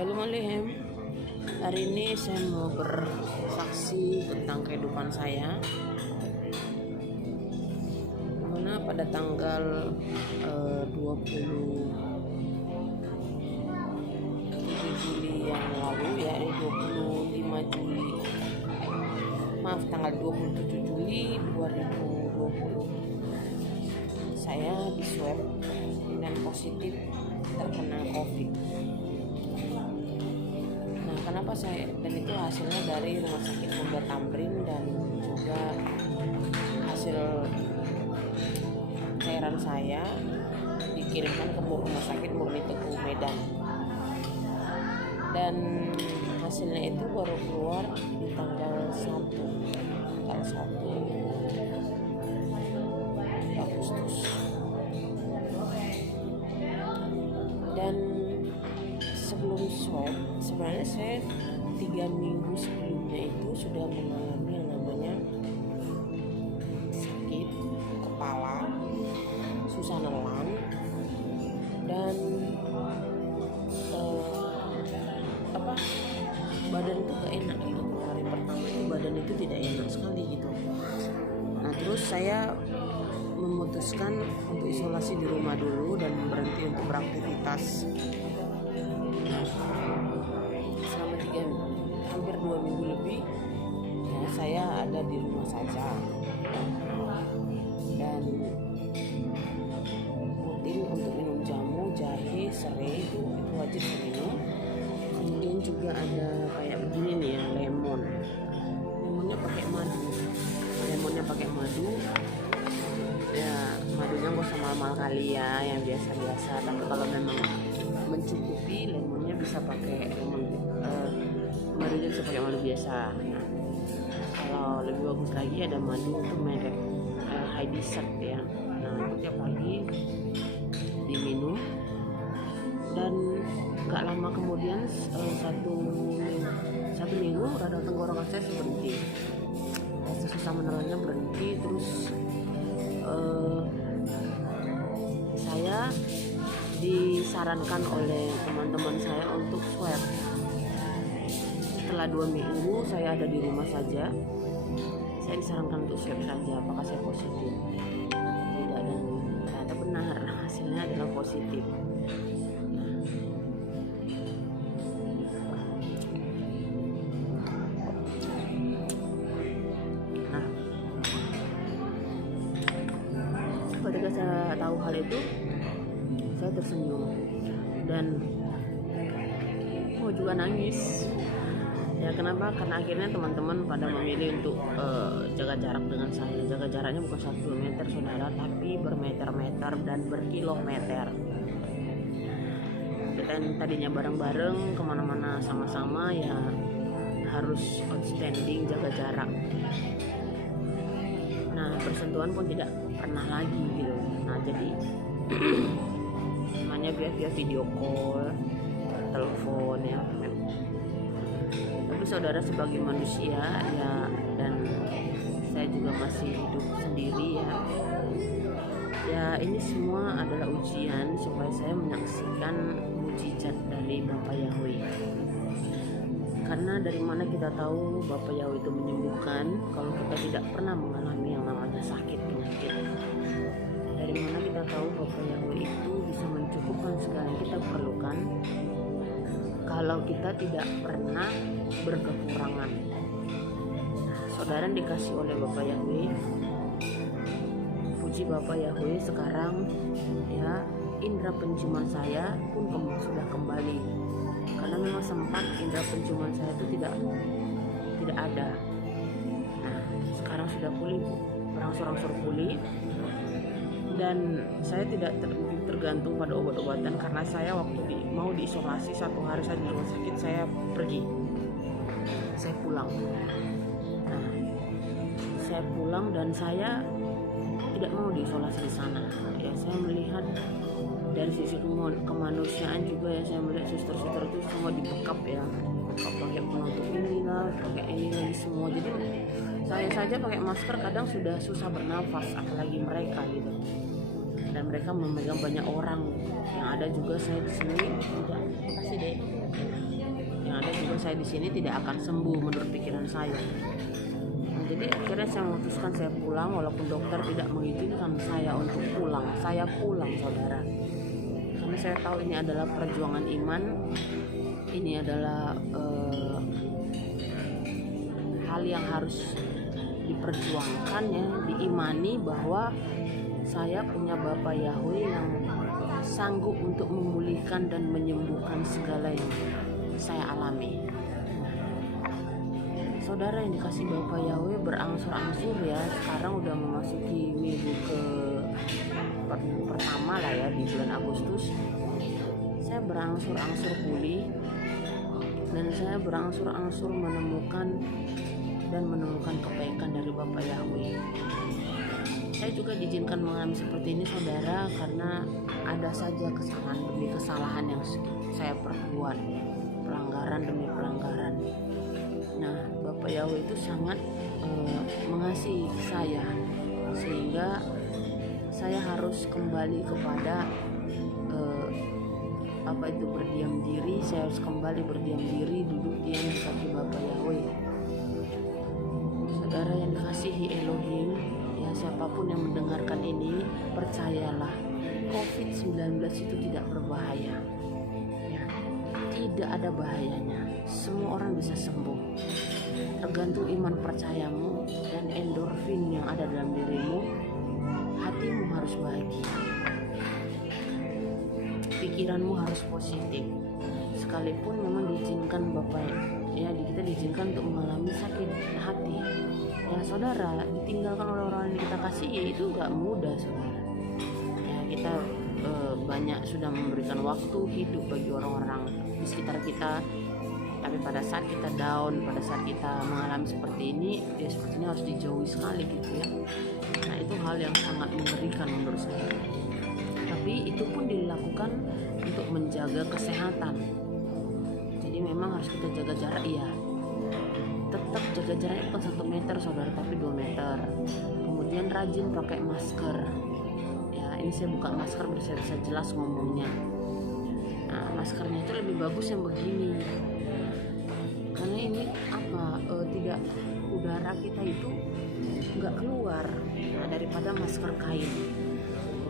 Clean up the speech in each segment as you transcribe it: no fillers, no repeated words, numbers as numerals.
Shalom Aleichem. Hari ini saya mau bersaksi tentang kehidupan saya, dimana pada tanggal 27 Juli yang lalu, ya, 25 Juli, maaf, tanggal 27 Juli 2020 saya di swab dan positif terkena COVID. Nah, kenapa saya, dan itu hasilnya dari Rumah Sakit Bunda Tamrin dan juga hasil cairan saya dikirimkan ke Rumah Sakit Murni Teguh Medan, dan hasilnya itu baru keluar di tanggal 1 Agustus. Dan sebelum swab, sebenarnya saya 3 minggu sebelumnya itu sudah mengalami yang namanya sakit kepala, susah nelan, dan badan itu gak enak gitu. Hari pertama itu badan itu tidak enak sekali gitu. Nah, terus saya memutuskan untuk isolasi di rumah dulu dan berhenti untuk beraktivitas selama hampir 2 minggu lebih. Ya, saya ada di rumah saja dan rutin untuk minum jamu, jahe, serai itu wajib minum. Kemudian juga ada kayak begini nih ya, lemonnya pakai madu, ya madunya nggak usah mahal-mahal kali ya, yang biasa-biasa, tapi kalau memang mencukupi, lemonnya bisa pakai madunya bisa pakai madu biasa. Nah, kalau lebih bagus lagi ada madu untuk merek high dessert ya. Nah, itu tiap pagi diminum, dan gak lama kemudian satu minggu radang tenggorokan saya berhenti, rasa susah menelannya berhenti. Terus saya disarankan oleh teman-teman saya untuk swab. Setelah 2 minggu saya ada di rumah saja, saya disarankan untuk swab saja apakah saya positif. Tidak, dan ternyata benar, hasilnya adalah positif. Ketika saya tahu hal itu, saya tersenyum dan juga nangis. Ya, kenapa? Karena akhirnya teman-teman pada memilih untuk jaga jarak dengan saya. Jaga jaraknya bukan 1 meter saudara, tapi bermeter-meter dan berkilometer. Kita yang tadinya bareng-bareng kemana-mana sama-sama, ya harus outstanding jaga jarak. Nah, bersentuhan pun tidak pernah lagi gitu. Nah, jadi namanya via video call, telepon ya. Tapi saudara sebagai manusia ya, dan saya juga masih hidup sendiri ya. Ya, ini semua adalah ujian supaya saya menyaksikan mujizat dari Bapak Yahweh. Karena dari mana kita tahu Bapak Yahweh itu menyembuhkan kalau kita tidak pernah mengalami yang namanya sakit penyakit? Dari mana kita tahu Bapak Yahweh itu bisa mencukupkan segala yang kita perlukan kalau kita tidak pernah berkekurangan? Nah, saudara dikasih oleh Bapak Yahweh. Puji Bapak Yahweh, sekarang ya indera penciuman saya pun sudah kembali. Karena memang sempat indera penciuman saya itu tidak ada. Nah, sekarang sudah pulih, berangsur-angsur pulih, dan saya tidak tergantung pada obat-obatan. Karena saya waktu mau diisolasi 1 hari saja di rumah sakit, saya pergi, saya pulang. Nah, saya pulang dan saya tidak mau diisolasi di sana. Ya, saya melihat dari sisi kemanusiaan juga ya, saya melihat suster-suster itu semua dibekap ya, pakai penutup inilah, pakai ini lagi semua. Jadi saya saja pakai masker kadang sudah susah bernafas, apalagi mereka gitu. Dan mereka memegang banyak orang. Yang ada juga saya di sini juga. Makasih deh. saya di sini tidak akan sembuh menurut pikiran saya. Nah, jadi akhirnya saya memutuskan saya pulang, walaupun dokter tidak mengizinkan saya untuk pulang. Saya pulang, saudara, karena saya tahu ini adalah perjuangan iman, ini adalah hal yang harus diperjuangkan, ya, diimani bahwa saya punya Bapa Yahweh yang sanggup untuk memulihkan dan menyembuhkan segala yang saya alami. Saudara yang dikasih Bapa Yahweh, berangsur-angsur ya, sekarang udah memasuki minggu pertama lah ya, di bulan Agustus. Saya berangsur-angsur pulih dan saya berangsur-angsur menemukan kebaikan dari Bapa Yahweh. Saya juga diizinkan mengalami seperti ini, saudara, karena ada saja kesalahan demi kesalahan yang saya perbuat, pelanggaran demi pelanggaran. Nah, Bapa Yahweh itu sangat mengasihi saya, sehingga saya harus kembali kepada berdiam diri. Saya harus kembali berdiam diri, duduk diam di kaki Bapa Yahweh. Saudara yang dikasihi Elohim, ya, siapapun yang mendengarkan ini, percayalah, COVID-19 itu tidak berbahaya, ya, tidak ada bahayanya. Semua orang bisa sembuh, tergantung iman percayamu dan endorfin yang ada dalam dirimu. Hatimu harus bahagia, pikiranmu harus positif. Sekalipun memang diizinkan Bapak, ya, kita diizinkan untuk mengalami sakit hati, ya saudara, ditinggalkan oleh orang yang kita kasihi itu gak mudah, saudara. Ya, kita banyak sudah memberikan waktu hidup bagi orang-orang di sekitar kita, tapi pada saat kita down, pada saat kita mengalami seperti ini, ya sepertinya harus dijauhi sekali gitu ya. Nah, itu hal yang sangat mengerikan menurut saya. Tapi itu pun dilakukan untuk menjaga kesehatan. Jadi memang harus kita jaga jarak, iya. Tetap jaga jarak, bukan 1 meter saudara, tapi 2 meter. Kemudian rajin pakai masker. Ya, ini saya buka masker biar saya bisa jelas ngomongnya. Nah, maskernya itu lebih bagus yang begini. Karena ini tidak, udara kita itu nggak keluar, nah, daripada masker kain.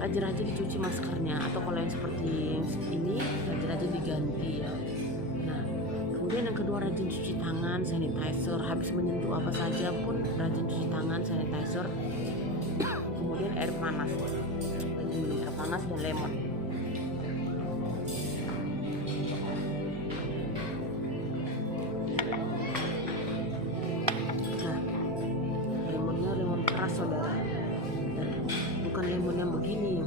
Rajin-rajin dicuci maskernya, atau kalau yang seperti ini rajin-rajin diganti ya. Nah, kemudian yang kedua, rajin cuci tangan, sanitizer, habis menyentuh apa saja pun rajin cuci tangan, sanitizer. Kemudian air panas, minum air panas dan lemon. Nah, lemonnya lemon keras saudara, bukan lemon yang begini.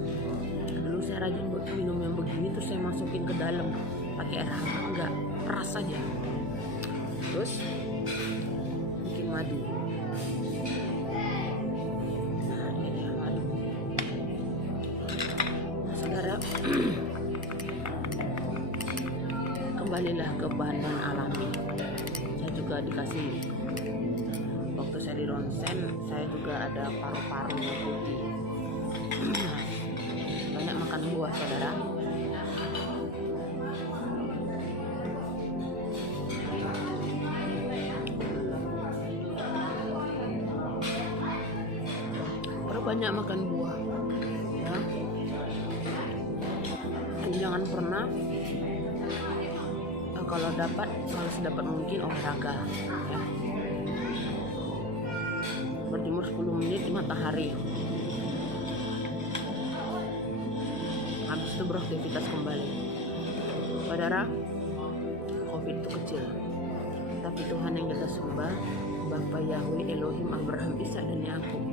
Dulu saya rajin buat minum yang begini, terus saya masukin ke dalam pakai air hangat, enggak, keras saja. Terus bikin madu. Nah, ini dia madu. Nah, saudara, kembalilah ke bahan-bahan alami. Saya juga dikasih, waktu saya di ronsen, saya juga ada paru-paru yang putih. Banyak makan buah saudara. Banyak makan buah ya. Dan jangan pernah kalau sedapat mungkin olahraga ya. Berjemur 10 menit di matahari. Habis itu beraktivitas kembali. Saudara, COVID itu kecil, tapi Tuhan yang kita sembah, Bapa Yahweh Elohim Abraham, Ishak dan Yakub,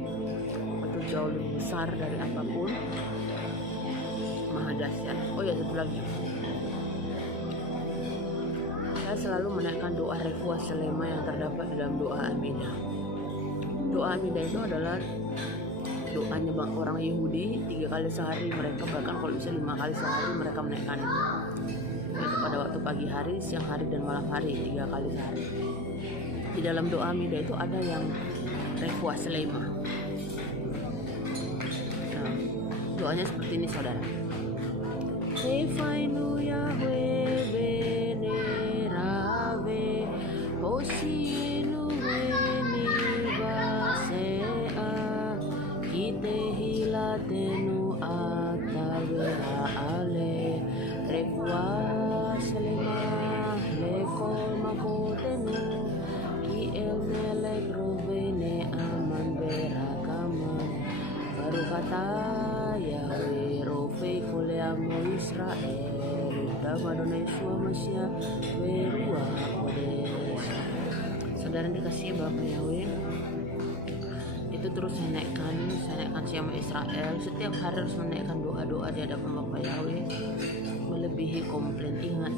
itu jauh lebih besar dari apapun, maha dahsyat. Oh ya, satu lagi, saya selalu menaikkan doa Refuah Selema yang terdapat dalam doa Amidah. Doa Amidah itu adalah doanya orang Yahudi 3 kali sehari, mereka bahkan kalau bisa 5 kali sehari mereka menaikkan itu, yaitu pada waktu pagi hari, siang hari, dan malam hari, 3 kali sehari. Di dalam doa Amidah itu ada yang Refuah Selema. Nah, doanya seperti ini saudara. Refainu Yahweh Benerawe Mesua Masya Werua Kodesa. Saudara dikasih Bapak Yahweh, itu terus saya naikkan siama Israel. Setiap hari harus menaikkan doa-doa di hadapan Bapak Yahweh, melebihi komplain. Ingat,